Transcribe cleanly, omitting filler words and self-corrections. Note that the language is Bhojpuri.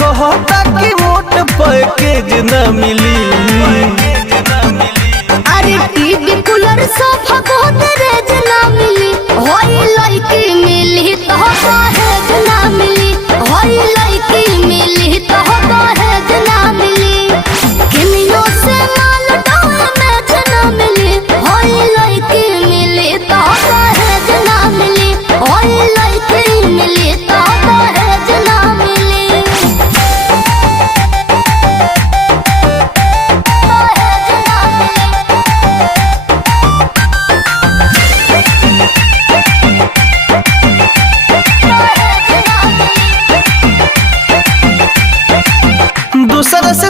कहता कि मोट पैकेज न मिली। अरे टीवी कूलर सोफा गोदरेज ना मिली, होई लड़की मिली तो दहेज ना मिली, होई लड़की मिली तो दहेज ना मिली। किनियो से माल डाल में ना मिली, होई लड़की मिली तो दहेज ना मिली, होई लड़की मिली तो दहेज ना मिली। दहेज ना मिली। दूसरा से